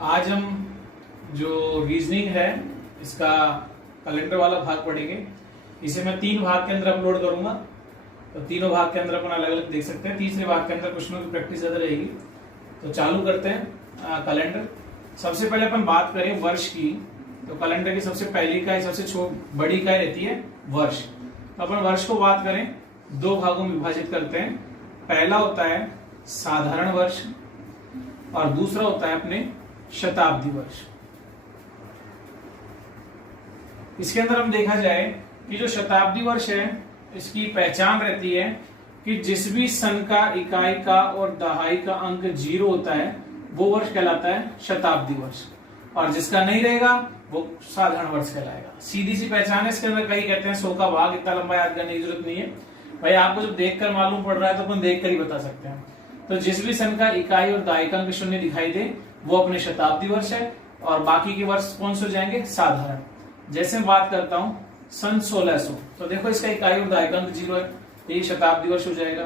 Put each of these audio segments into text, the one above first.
आज हम जो रीजनिंग है इसका कैलेंडर वाला भाग पढ़ेंगे। इसे मैं 3 भाग के अंदर अपलोड करूंगा, तो तीनों भाग के अंदर अपन अलग अलग देख सकते हैं। तीसरे भाग के अंदर क्वेश्चनों की प्रैक्टिस ज्यादा रहेगी। तो चालू करते हैं कैलेंडर। सबसे पहले अपन बात करें वर्ष की, तो कैलेंडर की सबसे पहली इकाई, सबसे बड़ी इकाई रहती है वर्ष। तो अपन वर्ष को बात करें 2 भागों में विभाजित करते हैं। पहला होता है साधारण वर्ष और दूसरा होता है अपने शताब्दी वर्ष। इसके अंदर हम देखा जाए कि जो शताब्दी वर्ष है इसकी पहचान रहती है कि जिस भी सन का, इकाई का और दहाई का अंक 0 होता है वो वर्ष कहलाता है शताब्दी वर्ष, और जिसका नहीं रहेगा वो साधारण वर्ष कहलाएगा। सीधी सी पहचान है। इसके अंदर कई कहते हैं 100 का भाग, इतना लंबा याद करने की जरूरत नहीं है भाई, आपको जब देखकर मालूम पड़ रहा है तो अपन देखकर ही बता सकते हैं। तो जिस भी सन का, इकाई और दहाई का अंक 0 दिखाई दे वो अपने शताब्दी वर्ष है, और बाकी के वर्ष कौन से हो जाएंगे? साधारण। जैसे मैं बात करता हूं सन 1600, तो देखो इसका इकाई और दहाई का अंक 0 है, ये शताब्दी वर्ष हो जाएगा।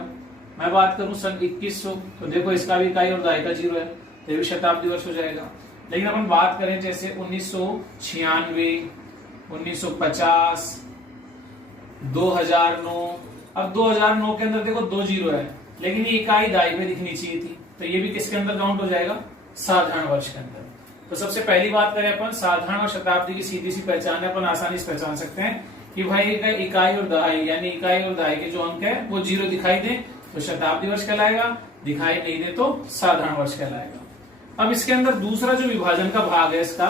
मैं बात करूं सन 2100, तो देखो इसका भी इकाई और दहाई का 0 है, तो ये भी शताब्दी वर्ष हो जाएगा। लेकिन अपन बात करें जैसे 1996, 1950, 2009, अब 2009 के अंदर देखो 2 0 है, लेकिन ये इकाई दहाई पे दिखनी चाहिए थी, तो ये भी किसके अंदर काउंट हो जाएगा? साधारण वर्ष के अंदर। तो सबसे पहली बात करें अपन साधारण और शताब्दी की सीधी सी पहचान है, अपन आसानी से पहचान सकते हैं कि भाई इकाई और दहाई, यानी इकाई और दहाई के जो अंक है वो 0 दिखाई दे तो शताब्दी वर्ष कहलाएगा, दिखाई नहीं दे तो साधारण वर्ष कहलाएगा। अब इसके अंदर दूसरा जो विभाजन का भाग है इसका,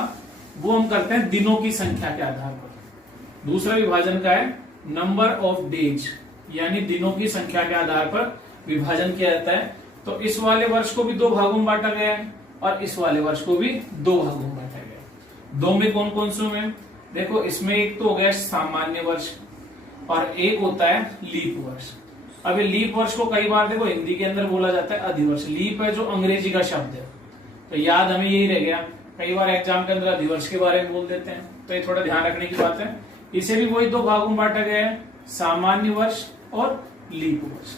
वो हम करते हैं दिनों की संख्या के आधार पर। दूसरा विभाजन का है नंबर ऑफ डेज, यानी दिनों की संख्या के आधार पर विभाजन किया जाता है। तो इस वाले वर्ष को भी 2 भागों में बांटा गया है और इस वाले वर्ष को भी 2 भागों में बांटा गया है। 2 में कौन कौन से में? देखो इसमें एक तो हो गया सामान्य वर्ष और एक होता है लीप वर्ष। अब ये लीप वर्ष को कई बार देखो हिंदी के अंदर बोला जाता है अधिवर्ष। लीप है जो अंग्रेजी का शब्द है, तो याद हमें यही रह गया। कई बार एग्जाम के अंदर अधिवर्ष के बारे में बोल देते हैं, तो ये थोड़ा ध्यान रखने की बात है। इसे भी वही 2 भागों में बांटा गया है, सामान्य वर्ष और लीप वर्ष।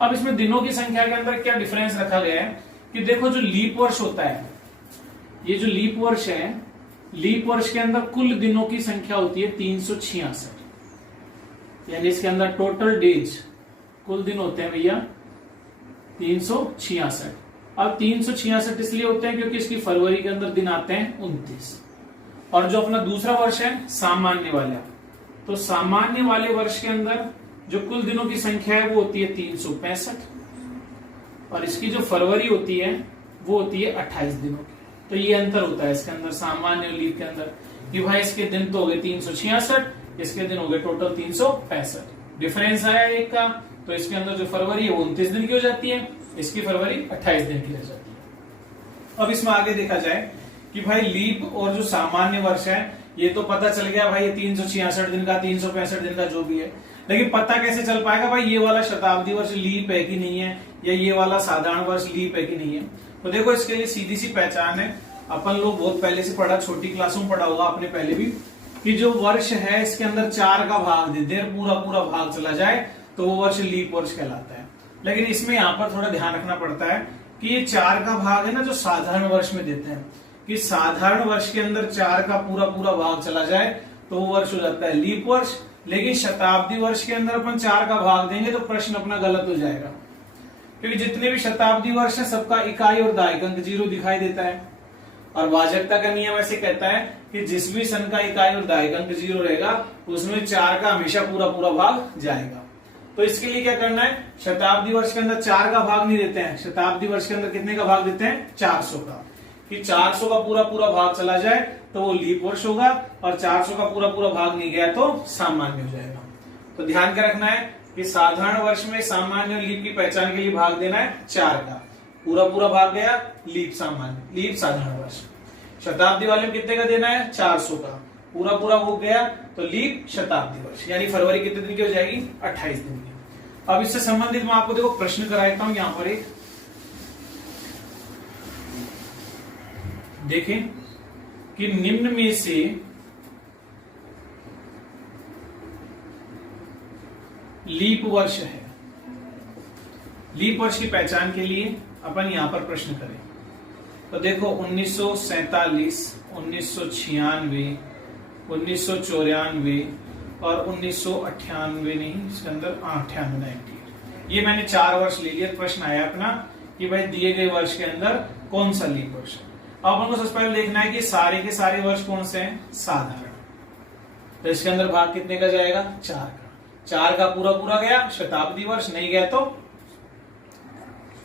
अब इसमें दिनों की संख्या के अंदर क्या डिफरेंस रखा गया है कि देखो जो लीप वर्ष होता है, ये जो लीप वर्ष है, लीप वर्ष के अंदर कुल दिनों की संख्या होती है 366, यानी इसके अंदर टोटल डेज, कुल दिन होते हैं भैया 366। अब 366 इसलिए होते हैं क्योंकि इसकी फरवरी के अंदर दिन आते हैं 29। और जो अपना दूसरा वर्ष है सामान्य वाला, तो सामान्य वाले वर्ष के अंदर जो कुल दिनों की संख्या है वो होती है 365, और इसकी जो फरवरी होती है वो होती है 28 दिनों की। तो ये अंतर होता है इसके अंदर सामान्य और लीप के अंदर कि भाई इसके दिन तो हो गए 366, इसके दिन हो गए टोटल 365। डिफरेंस आया एक का, तो इसके अंदर जो फरवरी है वो 29 दिन की हो जाती है, इसकी फरवरी 28 दिन की रह जाती है। अब इसमें आगे देखा जाए कि भाई लीप और जो सामान्य वर्ष है ये तो पता चल गया भाई, ये 366 दिन का, 365 दिन का जो भी है, लेकिन पता कैसे चल पाएगा भाई ये वाला शताब्दी वर्ष लीप है कि नहीं है, या ये वाला साधारण वर्ष लीप है कि नहीं है? तो देखो इसके लिए सीधी सी पहचान है, अपन लोग बहुत पहले से पढ़ा, छोटी क्लासों में पढ़ा होगा आपने पहले भी, कि जो वर्ष है इसके अंदर 4 का भाग दे दे, पूरा पूरा भाग चला जाए तो वो वर्ष लीप वर्ष कहलाता है। लेकिन इसमें यहाँ पर थोड़ा ध्यान रखना पड़ता है कि ये 4 का भाग है ना जो साधारण वर्ष में देते हैं, कि साधारण वर्ष के अंदर 4 का पूरा पूरा भाग चला जाए तो वो वर्ष हो जाता है लीप वर्ष। लेकिन शताब्दी वर्ष के अंदर अपन 4 का भाग देंगे तो प्रश्न अपना गलत हो जाएगा, क्योंकि जितने भी शताब्दी वर्ष है सबका इकाई और दहाई का अंक 0 दिखाई देता है, और भाजकता का नियम ऐसे कहता है कि जिस भी सन का इकाई और दहाई का अंक 0 रहेगा उसमें 4 का हमेशा पूरा पूरा भाग जाएगा। तो इसके लिए क्या करना है, शताब्दी वर्ष के अंदर 4 का भाग नहीं देते हैं, शताब्दी वर्ष के अंदर कितने का भाग देते हैं? 400 का, कि 400 का पूरा पूरा भाग चला जाए तो वो लीप वर्ष होगा, और 400 का पूरा पूरा भाग नहीं गया तो सामान्य हो जाएगा। तो ध्यान क्या रखना है कि साधारण वर्ष में सामान्य और लीप की पहचान के लिए भाग देना है 4 का, पूरा पूरा भाग गया लीप सामान्य, लीप साधारण वर्ष। शताब्दी वाले में कितने का देना है? 400 का, पूरा पूरा हो गया तो लीप शताब्दी वर्ष, यानी फरवरी कितने दिन की हो जाएगी? 28 दिन की। अब इससे संबंधित मैं आपको देखो प्रश्न कराता हूं यहां पर एक, देखें कि निम्न में से लीप वर्ष है। लीप वर्ष की पहचान के लिए अपन यहां पर प्रश्न करें तो देखो 1947, 1996, 1994 और 1998 नहीं, इसके अंदर 98। ये मैंने 4 वर्ष ले लिया। प्रश्न आया अपना कि भाई दिए गए वर्ष के अंदर कौन सा लीप वर्ष है। अब हमको सबसे पहले देखना है कि सारे के सारे वर्ष कौन से हैं, साधारण। तो इसके अंदर भाग कितने का जाएगा, 4 का। 4 का पूरा पूरा गया, शताब्दी वर्ष नहीं गया तो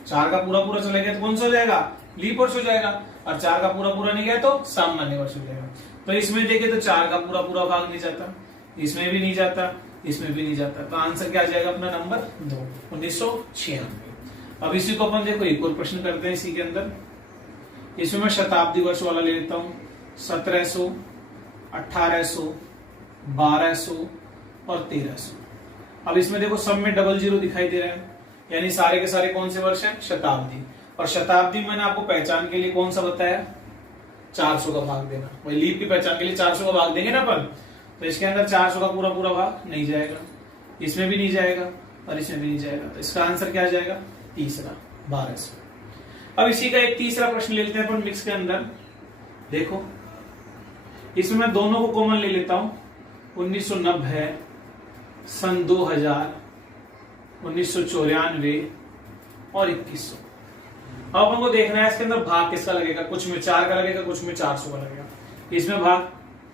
4 का पूरा पूरा चले गया तो कौन सा हो जाएगा, लीप वर्ष हो जाएगा। और 4 का पूरा पूरा नहीं गया तो सामान्य वर्ष हो जाएगा। तो इसमें देखे तो 4 का पूरा पूरा भाग नहीं जाता, इसमें भी नहीं जाता, इसमें भी नहीं जाता। तो आंसर क्या आ जाएगा अपना नंबर 2, 1996। अब इसी को अपन देखो एक और प्रश्न करते हैं इसी के अंदर। इसमें मैं शताब्दी वर्ष वाला ले लेता हूं, 1700, 1800, 1200 और 1300। अब इसमें देखो सब में 00 दिखाई दे रहा है, यानी सारे के सारे कौन से वर्ष हैं, शताब्दी। और शताब्दी मैंने आपको पहचान के लिए कौन सा बताया, 400 का भाग देना। वही लीप की पहचान के लिए 400 का भाग देंगे ना अपन। तो इसके अंदर 400 का पूरा पूरा भाग नहीं जाएगा, इसमें भी नहीं जाएगा और इसमें भी नहीं जाएगा। तो इसका आंसर क्या आ जाएगा, तीसरा, 1200। अब इसी का एक तीसरा प्रश्न ले लेते हैं अपन मिक्स के अंदर। देखो इसमें मैं दोनों को कॉमन ले लेता हूं, 1990, सन 2000, 1994 और 2100। अब हमको देखना है इसके अंदर भाग किसका लगेगा, कुछ में 4 का लगेगा, कुछ में 400 का लगेगा। इसमें भाग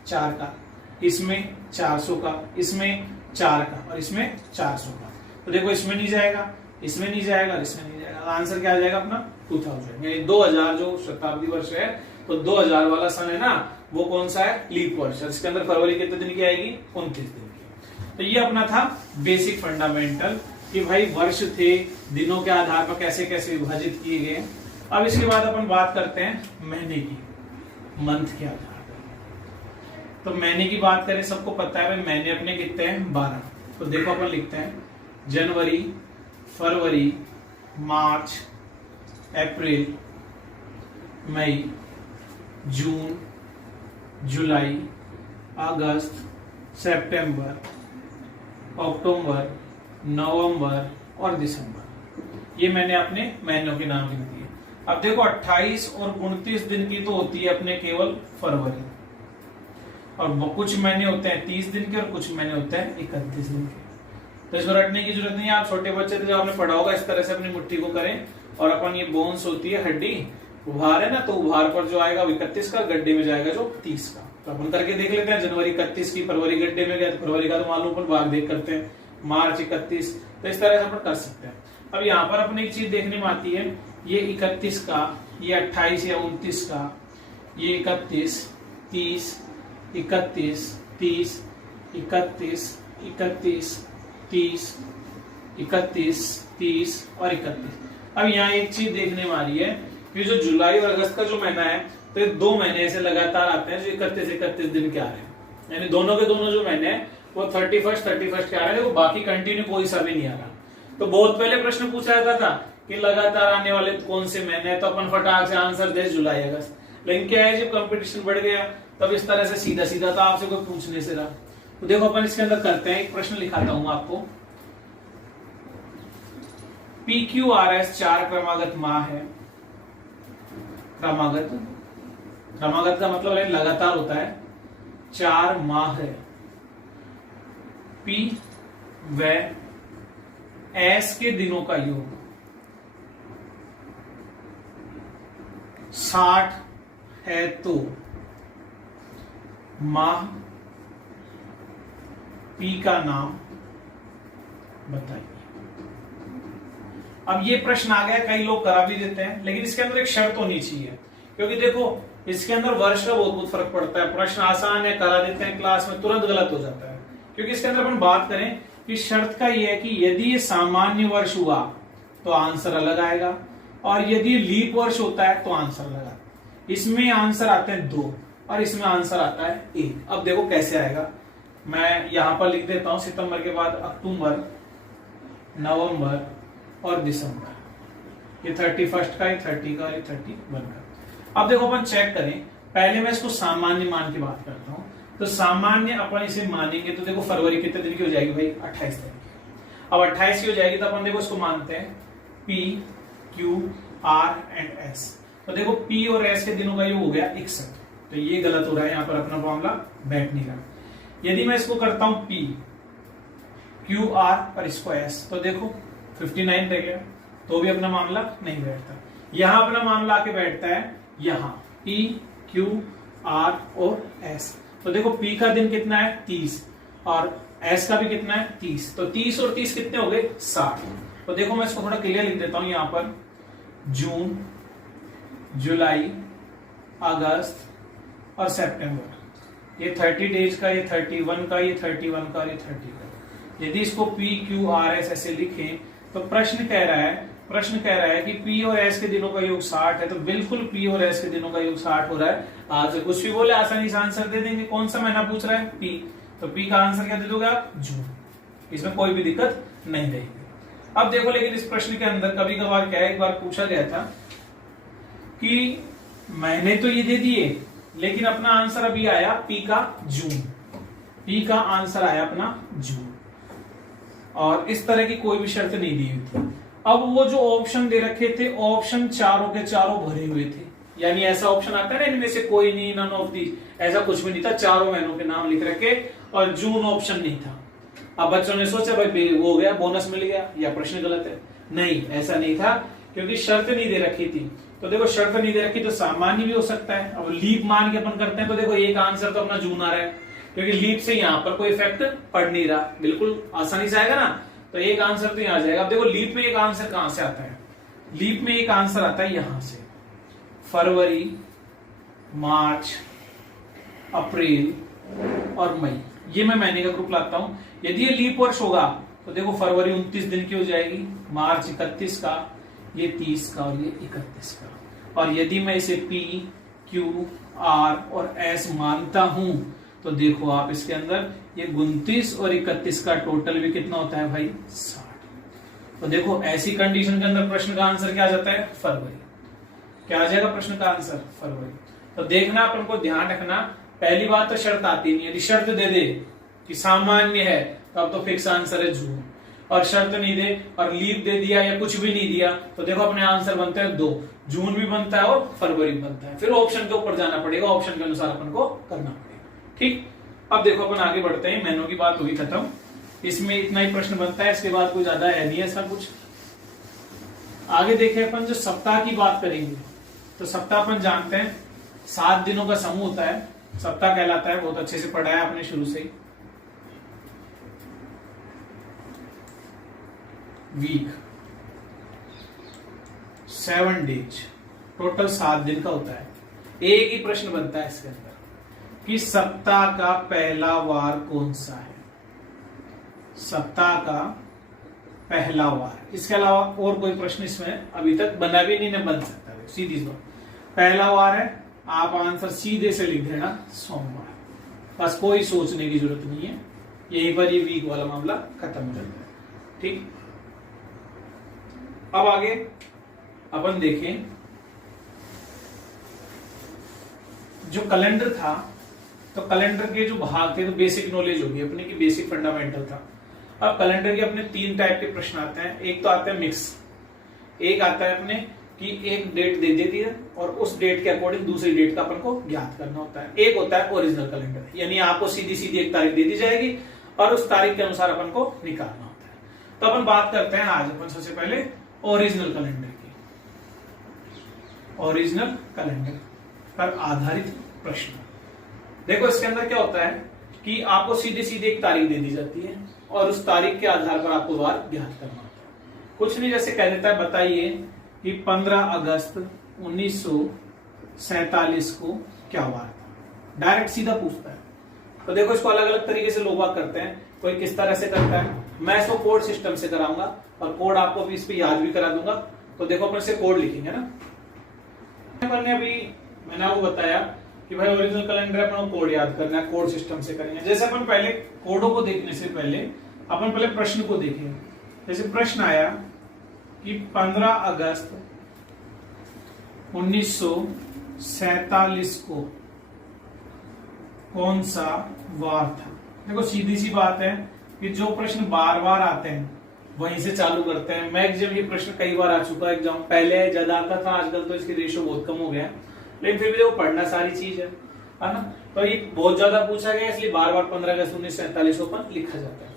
4 का, इसमें 400 का, इसमें 4 का और इसमें 400 का। तो देखो इसमें नहीं जाएगा, इसमें नहीं जाएगा और इसमें नहीं जाएगा। आंसर क्या आ जाएगा अपना 2000, यानी 2000 जो शताब्दी वर्ष है तो 2000 वाला सन है ना, वो कौन सा है, लीप वर्ष। इसके अंदर फरवरी कितने दिन की आएगी, 29 दिन की। तो ये अपना था बेसिक फंडामेंटल कि भाई वर्ष थे, दिनों के आधार पर कैसे कैसे विभाजित किए गए। अब इसके बाद अपन बात करते हैं महीने की, मंथ के आधार पर। तो महीने की बात करें, सबको पता है भाई महीने अपने कितने हैं, 12। तो देखो अपन लिखते हैं जनवरी, फरवरी, मार्च, अप्रैल, मई, जून, जुलाई, अगस्त, सितंबर, अक्टूबर, नवंबर और दिसंबर। ये मैंने अपने महीनों के नाम लिख दिए। अब देखो 28 और 29 दिन की तो होती है अपने केवल फरवरी, और कुछ महीने होते हैं 30 दिन के और कुछ महीने होते हैं 31 दिन के। तो इसमें रटने की जरूरत नहीं है, आप छोटे बच्चे थे जब आपने पढ़ा होगा इस तरह से अपनी मुट्ठी को करें। और अपन ये बोन्स होती है हड्डी, उभार है ना, तो उभार पर जो आएगा 31 का, गड्ढे में जाएगा जो 30 का। तो अपन करके देख लेते हैं, जनवरी 31 की, फरवरी गड्ढे में गया तो फरवरी का तो मालूम, पर भाग देख करते हैं, मार्च 31। तो इस तरह से अपन कर सकते हैं। अब यहाँ पर अपने एक चीज देखने में आती है, ये 31 का, ये 28 या 29 का, ये 31, 30, 31, 30, 31, 31, 30, 31, 30 और 31। अब यहाँ एक चीज देखने में आ रही है कि जो जुलाई और अगस्त का जो महीना है, तो ये 2 महीने ऐसे लगातार आते हैं जो 31 दिन के आ रहे हैं, यानी दोनों के दोनों जो महीने हैं वो 31 के आ रहे हैं, वो बाकी कंटिन्यू कोई सा भी नहीं आ रहा। तो बहुत पहले प्रश्न पूछा जाता था कि लगातार आने वाले कौन से महीने हैं, तो अपन फटाक से आंसर दे जुलाई अगस्त। लेकिन क्या है, जब कंपटीशन बढ़ गया तब इस तरह से सीधा सीधा तो आपसे कोई पूछने से रहा। तो देखो अपन इसके अंदर करते हैं, एक प्रश्न लिखाता हूं आपको। PQRS 4 क्रमागत माह है। क्रमागत का मतलब है लगातार होता है, 4 माह है। P व S के दिनों का योग 60 है तो माह P का नाम बताइए। अब ये प्रश्न आ गया, कई लोग करा भी देते हैं, लेकिन इसके अंदर एक शर्त होनी चाहिए, क्योंकि देखो इसके अंदर वर्ष का बहुत फर्क पड़ता है। प्रश्न आसान है, करा देते हैं क्लास में, तुरंत गलत हो जाता है। क्योंकि इसके अंदर अपन बात करें कि शर्त का ये है कि यदि ये सामान्य वर्ष हुआ तो आंसर अलग आएगा, और यदि लीप वर्ष होता है तो आंसर अलग आएगा। इसमें आंसर आते हैं 2 और इसमें आंसर आता है 1। अब देखो कैसे आएगा, मैं यहां पर लिख देता हूं, सितंबर के बाद अक्टूबर, नवंबर और दिसंबर। ये 31 का, ये 30 का, ये 31 का। अब देखो अपन चेक करें, पहले मैं इसको सामान्य मान की बात करता हूं। तो सामान्य अपन इसे मानेंगे तो देखो फरवरी कितने दिन की हो जाएगी भाई, 28 दिन की। अब 28 की हो जाएगी तो अपन देखो इसको मानते हैं P, Q, R and S। तो देखो पी और एस के दिनों का योग हो गया 61, तो ये गलत हो रहा है, यहाँ पर अपना मामला बैठ नहीं रहा। यदि मैं इसको करता हूं पी क्यू आर और इसको एस, तो देखो 59 रह गया, तो भी अपना मामला नहीं बैठता। यहां अपना मामला आके बैठता है यहां पी क्यू आर और एस। तो देखो पी का दिन कितना है 30 और एस का भी कितना है 30, तो 30 और 30 कितने हो गए 60। तो देखो मैं इसको थोड़ा क्लियर लिख देता हूं यहां पर, जून, जुलाई, अगस्त और सितंबर, ये 30 डेज का, ये 31 का, ये 31 का और ये 30 का। यदि इसको पी क्यू आर एस ऐसे लिखें तो प्रश्न कह रहा है कि पी और एस के दिनों का योग 60 है, तो बिल्कुल पी और एस के दिनों का योग 60 हो रहा है। आज कुछ भी बोले आसानी से आंसर दे देंगे। कौन सा महीना पूछ रहा है पी, तो पी का आंसर क्या दे दोगे आप जून, इसमें कोई भी दिक्कत नहीं रहेगी। अब देखो लेकिन इस प्रश्न के अंदर कभी कभार क्या है, एक बार पूछा गया था कि मैंने तो ये दे दिए लेकिन अपना आंसर अभी आया पी का जून, पी का आंसर आया अपना जून, और इस तरह की कोई भी शर्त नहीं दी हुई थी। अब वो जो ऑप्शन दे रखे थे, ऑप्शन चारों के चारों भरे हुए थे, यानी ऐसा ऑप्शन आता है ना इनमें से कोई नहीं, नन ऑफ दी, ऐसा कुछ भी नहीं था, चारों महीनों के नाम लिख रखे और जून ऑप्शन नहीं था। अब बच्चों ने सोचा भाई वो हो गया, बोनस मिल गया, या प्रश्न गलत है। नहीं, ऐसा नहीं था, क्योंकि शर्त नहीं दे रखी थी। तो देखो शर्त नहीं दे रखी तो सामान्य भी हो सकता है। अब लीप मान के अपन करते हैं तो देखो एक आंसर तो अपना जून आ रहा है, क्योंकि लीप से यहाँ पर कोई इफेक्ट पड़ नहीं रहा, बिल्कुल आसानी से आएगा ना, तो एक आंसर तो यहाँ आ जाएगा। अब देखो लीप में एक आंसर कहां से आता है, लीप में एक आंसर आता है यहां से, फरवरी, मार्च, अप्रैल और मई, ये मैं महीने का ग्रुप लाता हूं। यदि ये लीप वर्ष होगा तो देखो फरवरी 29 दिन की हो जाएगी, मार्च 31 का, ये 30 का और ये 31 का। और यदि मैं इसे पी क्यू आर और एस मानता हूं तो देखो आप इसके अंदर ये 29 और 31 का टोटल भी कितना होता है भाई 60। तो देखो ऐसी कंडीशन के अंदर प्रश्न का आंसर क्या आ जाता है फरवरी। क्या आ जाएगा प्रश्न का आंसर फरवरी। तो देखना अपन को ध्यान रखना, पहली बात तो शर्त आती नहीं, यदि शर्त दे दे कि सामान्य है तो अब तो फिक्स आंसर है जून, और शर्त नहीं दे और लीप दे दिया या कुछ भी नहीं दिया तो देखो अपने आंसर बनते हैं दो, जून भी बनता है और फरवरी बनता है। फिर ऑप्शन के ऊपर जाना पड़ेगा, ऑप्शन के अनुसार अपन को करना पड़ेगा। ठीक, अब देखो अपन आगे बढ़ते हैं, महीनों की बात हुई खत्म, इसमें इतना ही प्रश्न बनता है, इसके बाद कोई ज्यादा है नहीं ऐसा कुछ। आगे देखें अपन जो सप्ताह की बात करेंगे, तो सप्ताह अपन जानते हैं 7 दिनों का समूह होता है, सप्ताह कहलाता है, बहुत अच्छे से पढ़ा है आपने शुरू से ही। वीक 7 डेज, टोटल 7 दिन का होता है। एक ही प्रश्न बनता है इसके अंदर कि सप्ताह का पहला वार कौन सा है, सप्ताह का पहला वार। इसके अलावा और कोई प्रश्न इसमें अभी तक बना भी नहीं, न बन सकता है, सीधी सी बात। पहला वार है, आप आंसर सीधे से लिख देना सोमवार, बस कोई सोचने की जरूरत नहीं है, यहीं पर ये वीक वाला मामला खत्म हो जाता है। ठीक, अब आगे अपन देखें जो कैलेंडर था, तो कैलेंडर के जो भाग थे तो बेसिक नॉलेज होगी अपने की, बेसिक फंडामेंटल था। अब कैलेंडर के अपने 3 टाइप के प्रश्न आते हैं। एक तो आता है मिक्स, एक आता है अपने कि एक डेट दे देती है और उस डेट के अकॉर्डिंग दूसरी डेट का अपन को ज्ञात करना होता है। एक होता है ओरिजिनल कैलेंडर, यानी आपको सीधी सीधी एक तारीख दे दी जाएगी और उस तारीख के अनुसार अपन को निकालना होता है। तो अपन बात करते हैं आज अपन सबसे पहले ओरिजिनल कैलेंडर की। ओरिजिनल कैलेंडर पर आधारित प्रश्न। देखो इसके अंदर क्या होता है कि आपको सीधे सीधे एक तारीख दे दी जाती है और उस तारीख के आधार पर आपको वार ज्ञात करना होता है। कुछ नहीं, जैसे कह देता है बताइए कि 15 अगस्त 1947 को क्या वार था, डायरेक्ट सीधा पूछता है। तो देखो इसको अलग अलग तरीके से लोग बात करते हैं, कोई किस तरह से करता है, मैं इसको कोड सिस्टम से कराऊंगा और कोड आपको भी इस पे याद भी करा दूंगा। तो देखो अपन से कोड लिखेंगे ना, अभी मैंने आपको बताया कि भाई ओरिजिनल कैलेंडर अपन को कोड याद करना है, कोड सिस्टम से करेंगे। जैसे अपन पहले कोडों को देखने से पहले अपन पहले प्रश्न को देखेंगे। जैसे प्रश्न आया कि 15 अगस्त 1947 को कौन सा वार था। देखो सीधी सी बात है कि जो प्रश्न बार बार आते हैं वहीं से चालू करते हैं। मैक्सिमम ये प्रश्न कई बार आ चुका है एग्जाम, पहले ज्यादा आता था, आजकल तो इसकी रेशियो बहुत कम हो गया है, लेकिन फिर भी देखो पढ़ना सारी चीज है ना। तो ये बहुत ज्यादा पूछा गया, इसलिए बार बार 15 अगस्त 1947 ओपन लिखा जाता है।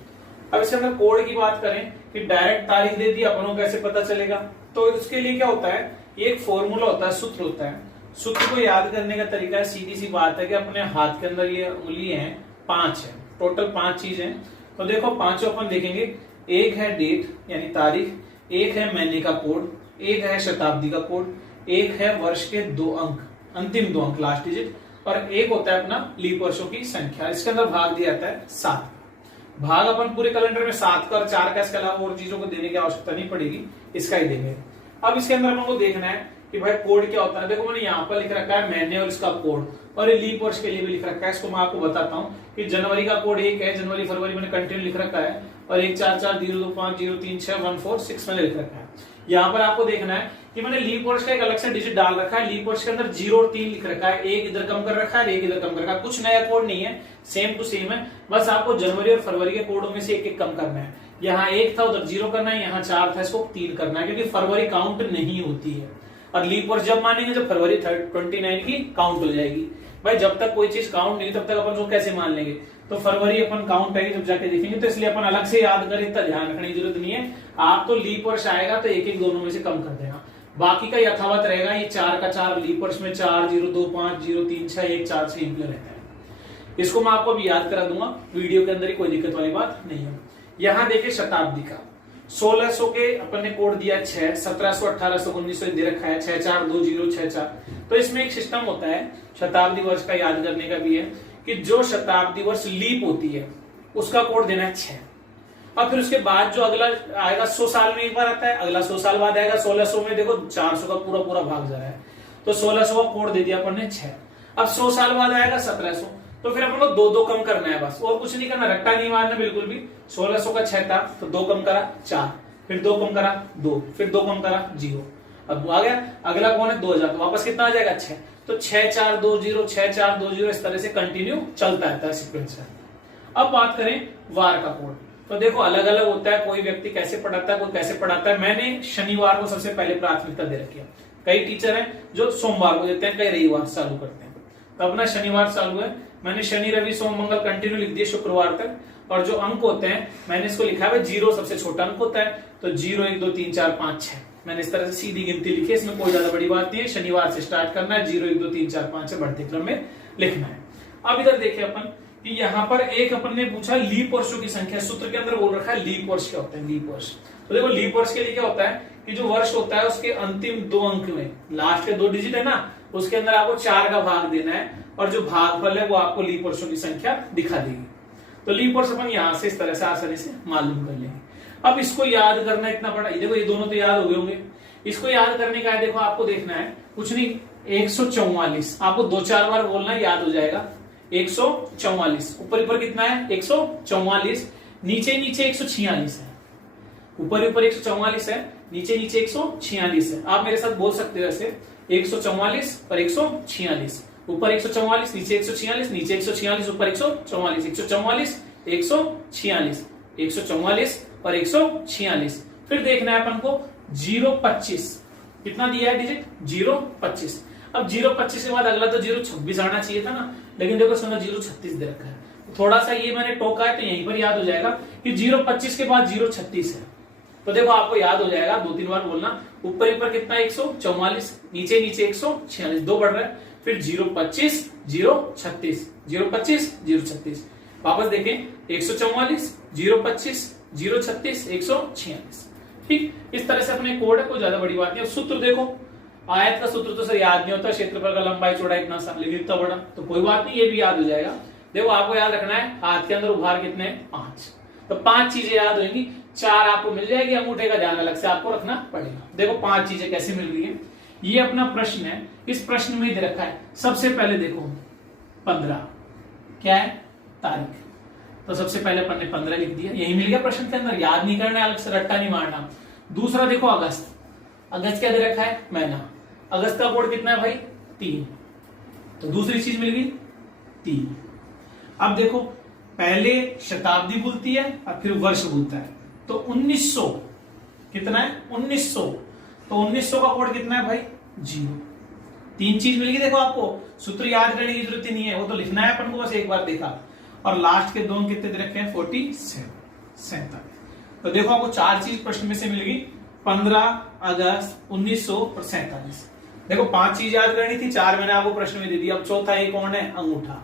अब इसके अंदर कोड की बात करें कि डायरेक्ट तारीख दे दी, अपन को कैसे पता चलेगा, तो इसके लिए क्या होता है, एक फॉर्मूला होता है, सूत्र होता है। सूत्र को याद करने का तरीका है, सीधी सी बात है कि अपने हाथ के अंदर ये उंगली है 5 है, टोटल 5 चीज है। तो देखो पांचों अपन देखेंगे, एक है डेट यानी तारीख, एक है महीने का कोड, एक है शताब्दी का कोड, एक है वर्ष के 2 अंक, अंतिम 2 अंक लास्ट डिजिट, और एक होता है अपना लीप वर्षों की संख्या। इसके अंदर भाग दिया जाता है 7। भाग अपन पूरे कैलेंडर में 7 का और 4 का, इसके अलावा और चीजों को देने की आवश्यकता नहीं पड़ेगी, इसका ही देंगे। अब इसके अंदर अपन को देखना है कि भाई कोड क्या होता है। देखो मैंने यहाँ पर लिख रखा है महीने और इसका कोड, और ये लीप वर्ष के लिए भी लिख रखा है। इसको मैं आपको बताता हूँ कि जनवरी का कोड 1 है, जनवरी फरवरी मैंने कंटिन्यू लिख रखा है, और 144025036 मैंने लिख रखा है। यहाँ पर आपको देखना है कि मैंने लीप वर्ष का एक अलग से डिजिट डाल रखा है, लीप वर्ष के अंदर 0 और 3 लिख रखा है, एक इधर कम कर रखा है, एक इधर कम कर रखा है। कुछ नया कोड नहीं है, सेम टू सेम है, बस आपको जनवरी और फरवरी के कोडों में से एक एक कम करना है। यहाँ 1 था उधर 0 करना है, यहाँ 4 था इसको 3 करना है, क्योंकि फरवरी काउंट नहीं होती है। और लीप वर्ष जब मानेंगे जब फरवरी 29 की काउंट हो जाएगी। भाई जब तक कोई चीज काउंट नहीं तब तक अपन उसको कैसे मान लेंगे, तो फरवरी अपन काउंट आएगी जब जाके देखेंगे, तो इसलिए अपन अलग से याद करें, इतना ध्यान रखने की जरूरत नहीं है। आप तो लीप वर्ष आएगा तो एक एक दोनों में से कम कर देना, बाकी का यथावत रहेगा। ये 4 का 4 लीप वर्ष में 4 0 2 5 0 3 6 1 4 से रहता है। इसको मैं आपको अभी याद करा दूंगा वीडियो के अंदर ही, कोई दिक्कत वाली बात नहीं है। यहाँ देखिए शताब्दी का 1600 के अपन ने कोड दिया 6, 1700 1800 1900 दे रखा है 642064। तो इसमें एक सिस्टम होता है शताब्दी वर्ष का याद करने का भी है, कि जो शताब्दी वर्ष लीप होती है उसका कोड देना है 6। और फिर उसके बाद जो अगला आएगा 100 साल में एक बार आता है, अगला 100 साल बाद आएगा 1600 में। देखो 400 का पूरा पूरा भाग जा रहा है, तो 1600 का कोड दे दिया अपन ने 6। अब 100 साल बाद आएगा 1700, तो फिर अपन को 2 कम करना है बस, और कुछ नहीं करना, रट्टा नहीं मारना बिल्कुल भी। 1600 का 6 था तो 2 कम करा 4, फिर 2 कम करा 2, फिर 2 कम करा 0। अब आ गया अगला कौन है 2000, तो वापस कितना आ जाएगा 6। तो 6420 6420 इस तरह से कंटिन्यू चलता रहता है सीक्वेंस में। अब बात करें वार का कोड, तो देखो अलग अलग होता है, कोई व्यक्ति कैसे पढ़ाता है कोई कैसे पढ़ाता है। मैंने शनिवार को सबसे पहले प्राथमिकता दे रखी है, कई टीचर हैं जो सोमवार को देते हैं, कई रविवार चालू करते हैं, तो अपना शनिवार चालू है। मैंने शनि रवि सोम मंगल कंटिन्यू लिख दिए शुक्रवार तक। और जो अंक होते हैं मैंने इसको लिखा है 0 सबसे छोटा अंक होता है, तो 0 1 2 3 4 5 6 मैंने इस तरह से सीधी गिनती लिखी है, इसमें कोई ज्यादा बड़ी बात नहीं है। शनिवार से स्टार्ट करना है, 0 1 2 3 4 5 से बढ़ते क्रम में लिखना है। अब इधर देखिए अपन कि यहाँ पर एक अपन ने पूछा लीप वर्षों की संख्या, सूत्र के अंदर बोल रखा है लीप वर्ष क्या होता है, लीप वर्ष। तो देखो लीप वर्ष के लिए क्या होता है कि जो वर्ष होता है उसके अंतिम 2 अंक में लास्ट के 2 डिजिट है ना, उसके अंदर आपको 4 का भाग देना है, और जो भागफल है वो आपको लीप वर्षों की संख्या दिखा देगी। तो लीप वर्ष अपन यहां से इस तरह से आसानी से मालूम कर लेंगे। अब इसको याद करना इतना बड़ा, देखो ये दोनों तो याद हो गए होंगे, इसको याद करने का है, देखो आपको देखना है कुछ नहीं 144, आपको 2-4 बार बोलना याद हो जाएगा। 144 ऊपर ऊपर कितना है 144, नीचे नीचे 146 है, ऊपर ऊपर 144 है, नीचे नीचे 146 है। आप मेरे साथ बोल सकते हो ऐसे 144 और 146, ऊपर 144 नीचे 146, नीचे 146 ऊपर 144, 144 146 144 और 146। फिर देखना है अपन को 025, कितना दिया है डिजिट 025। अब 025 के बाद अगला तो 026 आना चाहिए था ना, लेकिन देखो सुनो 036 दे रखा है, थोड़ा सा ये मैंने टोका है तो यहीं पर याद हो जाएगा कि 025 के बाद 036 है। तो देखो आपको याद हो जाएगा, 2-3 बार बोलना, ऊपर ऊपर कितना 144, नीचे नीचे 146, 2 बढ़ रहा है, फिर 025 036 025 036। वापस देखें 144 025 036 146। ठीक, इस तरह से अपने कोड है, कोई ज्यादा बड़ी बात नहीं। सूत्र देखो, आयत का सूत्र तो सर याद नहीं होता, क्षेत्रफल का लंबाई चौड़ाई इतना सा, लेकिन इतना बड़ा तो कोई बात नहीं, ये भी याद हो जाएगा। देखो आपको याद रखना है हाथ के अंदर उभार कितने हैं 5, तो 5 चीजें याद होंगी, 4 आपको मिल जाएगी, अंगूठे का ध्यान अलग से आपको रखना पड़ेगा। देखो 5 चीजें कैसे मिल रही है, ये अपना प्रश्न है, इस प्रश्न में दे रखा है सबसे पहले देखो 15 क्या है तारीख, तो सबसे पहले अपन ने 15 लिख दिया, यही मिल गया प्रश्न के अंदर, याद नहीं करना है, अलग से रट्टा नहीं मारना। दूसरा देखो अगस्त, अगस्त क्या दे रखा है महीना, अगस्त का कोड कितना है भाई 3, तो दूसरी चीज मिल गई 3। अब देखो पहले शताब्दी बोलती है और फिर वर्ष बोलता है, तो 1900 कितना है 1900, तो 1900 का कोड कितना है भाई 0। 3 चीज मिल गई। देखो आपको सूत्र याद करने की जरूरत ही नहीं है, वो तो लिखना है अपन को, बस एक बार देखा। और लास्ट के 2 कितने दे रखे हैं 47। तो देखो आपको 4 चीज प्रश्न में से मिल गई, 15 अगस्त 1900 और 47। देखो 5 चीज याद करनी थी, 4 मैंने आपको प्रश्न में दे दिया। अब चौथा ये कौन है अंगूठा।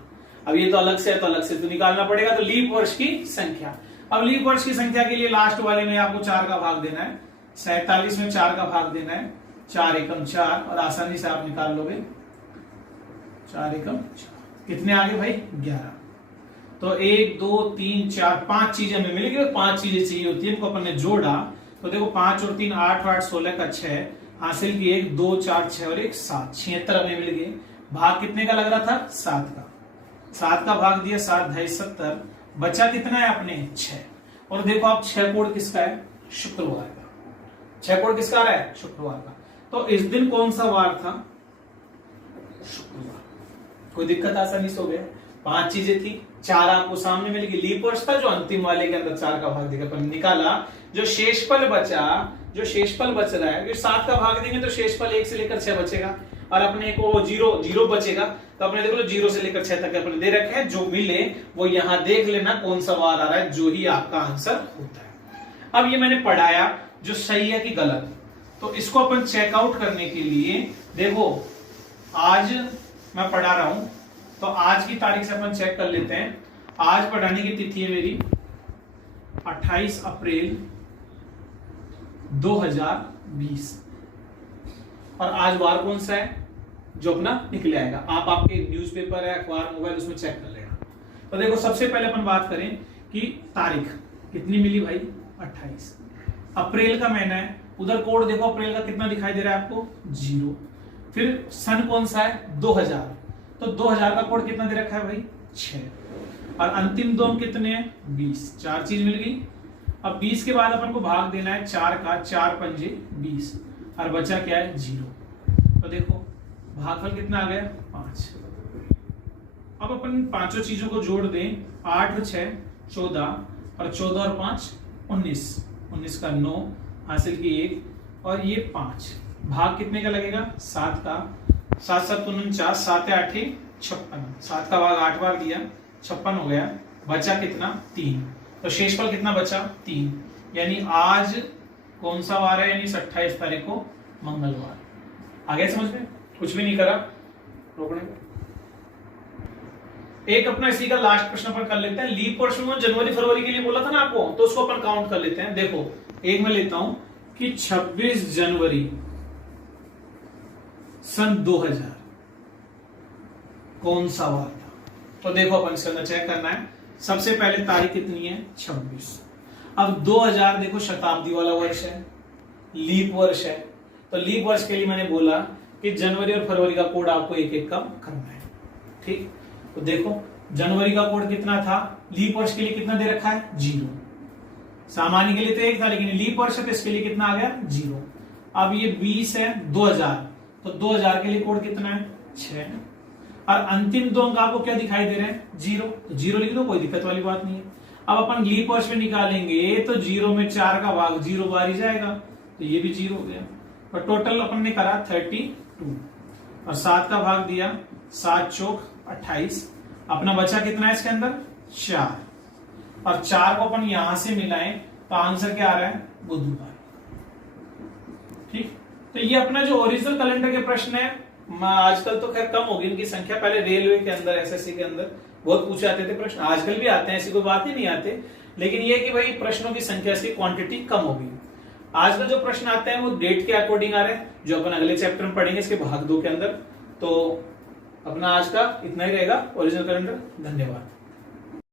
अब ये तो अलग से है, तो अलग से तो निकालना पड़ेगा। तो लीप वर्ष की संख्या, अब लीप वर्ष की संख्या के लिए लास्ट वाले में आपको 4 का भाग देना है, 47 में 4 का भाग देना है, 4 एकम 4, और आसानी से आप निकाल लोगे 4 एकम 4, कितने आगे भाई 11। तो 1 2 3 4 5 चीजें हमें मिल गई, 5 चीजें चाहिए होती है, इनको अपन ने जोड़ा। तो देखो 5 और 3 8, 8 16 का 6 हासिल किए, 1 2 4 6 और 1 7, 76 हमें मिल गए। भाग कितने का लग रहा था 7 का, 7 का भाग दिया 7 2 70, बचा कितना है अपने 6। और देखो आप 6 कोड किसका है शुक्रवार का, 6 कोड किसका रहा है शुक्रवार का। तो इस दिन कौन सा वार था शुक्रवार। कोई दिक्कत आसानी से हो गया। 5 चीजें थी, 4 आपको सामने मिल गई। लीप वर्ष था जो अंतिम वाले के अंदर 4 का भाग देकर अपन निकाला। जो शेषफल बचा, जो शेषफल बच रहा है, 7 का भाग देंगे तो शेषफल 1 से लेकर 6 बचेगा, और अपने को 0 बचेगा। तो अपने देखो 0 से लेकर 6 तक अपने दे रखे हैं, जो मिले वो यहां देख लेना कौन सा वार आ रहा है, जो ही आपका आंसर होता है। अब ये मैंने पढ़ाया जो सही है कि गलत, तो इसको अपन चेकआउट करने के लिए देखो आज मैं पढ़ा रहा हूं, तो आज की तारीख से अपन चेक कर लेते हैं। आज पढ़ाने की तिथि है मेरी 28 अप्रैल 2020, और आज वार कौन सा है जो अपना निकले आएगा। आप आपके न्यूज़पेपर है अखबार मोबाइल उसमें चेक कर लेना। तो देखो सबसे पहले अपन बात करें कि तारीख कितनी मिली भाई 28, अप्रैल का महीना है, उधर कोड देखो अप्रैल का कितना दिखाई दे रहा है आपको 0। फिर सन कौन सा है 2000, तो 2000 का कोड कितना दे रखा है भाई 6, और अंतिम 2 कितने हैं 20, 4 चीज मिल गई। अब 20 के बाद अपन को भाग देना है 4 का, 4 पंजे 20, और बचा क्या है 0। तो देखो भागफल कितना आ गया 5। अब अपन पांचों चीजों को जोड़ दें, 8 और 6 14, और 14 और 5 19, 19 का 9 हासिल की 1, और ये 5। भाग कितने का लगेगा 7 का, 7 7 49, 7 8 56, 7 का भाग 8 बार दिया 56 हो गया, बचा कितना 3। तो शेषफल कितना बचा 3, यानी आज कौन सा वार है, यानी 28 तारीख को मंगलवार। आ गया समझ में, कुछ भी नहीं करा रोकने को। एक अपना इसी का लास्ट प्रश्न अपन कर लेते हैं। लीप वर्ष में जनवरी फरवरी के लिए बोला था ना आपको, तो उसको अपन काउंट कर लेते हैं। देखो एक मैं लेता हूं कि 26 जनवरी सन 2000 कौन सा वार था। तो देखो अपन इसके अंदर चेक करना है। सबसे पहले तारीख कितनी है 26। अब 2000 देखो शताब्दी वाला वर्ष है, लीप वर्ष है। तो लीप वर्ष के लिए मैंने बोला कि जनवरी और फरवरी का कोड आपको एक एक का करना है। ठीक, तो देखो जनवरी का कोड कितना था, लीप वर्ष के लिए कितना दे रखा है 0। सामान्य के लिए तो 1 था, लेकिन लीप वर्ष है तो इसके लिए कितना आ गया 0। अब ये 20 है 2000, तो 2000 के लिए कोड कितना है 6, और अंतिम 2 अंक आपको क्या दिखाई दे रहे हैं 0, तो 0 लिख दो, कोई दिक्कत वाली बात नहीं है। अब अपन लीप वर्ष में निकालेंगे तो 0 में 4 का भाग 0 बार ही जाएगा, तो ये भी 0 हो गया। और टोटल अपन ने करा 32, और 7 का भाग दिया 7 चौक 28, अपना बचा कितना है इसके अंदर 4, और 4 को अपन यहां से मिलाएं तो आंसर क्या आ रहा है बुधवार। ठीक, तो ये अपना जो ओरिजिनल कैलेंडर के प्रश्न है, आजकल तो खैर कम होगी इनकी संख्या, पहले रेलवे के अंदर एसएससी के अंदर बहुत पूछे जाते थे प्रश्न, आजकल भी आते हैं, ऐसी कोई बात ही नहीं आते, लेकिन ये कि भाई प्रश्नों की संख्या से क्वांटिटी कम होगी। आजकल जो प्रश्न आते हैं वो डेट के अकॉर्डिंग आ रहे हैं, जो अपन अगले चैप्टर में पढ़ेंगे इसके भाग 2 के अंदर। तो अपना आज का इतना ही रहेगा ओरिजिनल कैलेंडर। धन्यवाद।